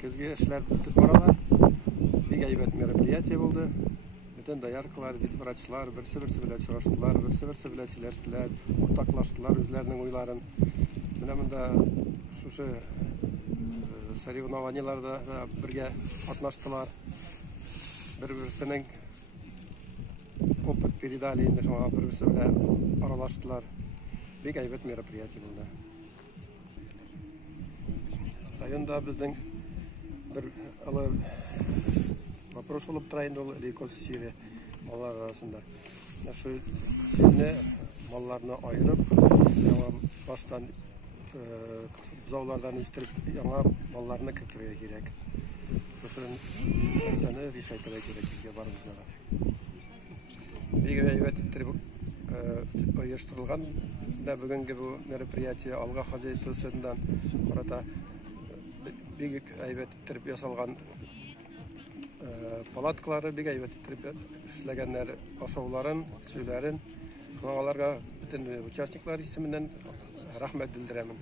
Көзге эшләр бетеп баралар. Бик әйбәт мероприятие булды. Бүтән дояркалар, врачлар берсе-берсе белән чыгаштылар, берсе-берсе белән сөйләштеләр, уртаклаштылар үзләренең уйларын. Менә монда шушы соревнованиеларда бергә катнаштылар. Бер-берсенең опыт передали, инде шуңа бер-берсе белән аралаштылар. Бик әйбәт мероприятие булды. Районда безнең bir вопрос булып тора инде ул лейкоз сире маллар арасында. Şu сине малларны айырып, яңа баштан бузаулардан үстереп, яңа малларны кертергә кирәк. Шушы нәрсәне решайтырга кирәк безгә барыбызга. Бик әйбәт итеп оештырылган да бүгенге бу мероприятие алга хозяйствосыннан карата бик әйбәт итеп ясалган палаткалары, бик әйбәт итеп эшләгәннәр, ашауларын, сөйләрен. Аларга бөтен участниклар исеменнән рәхмәт белдерәмен.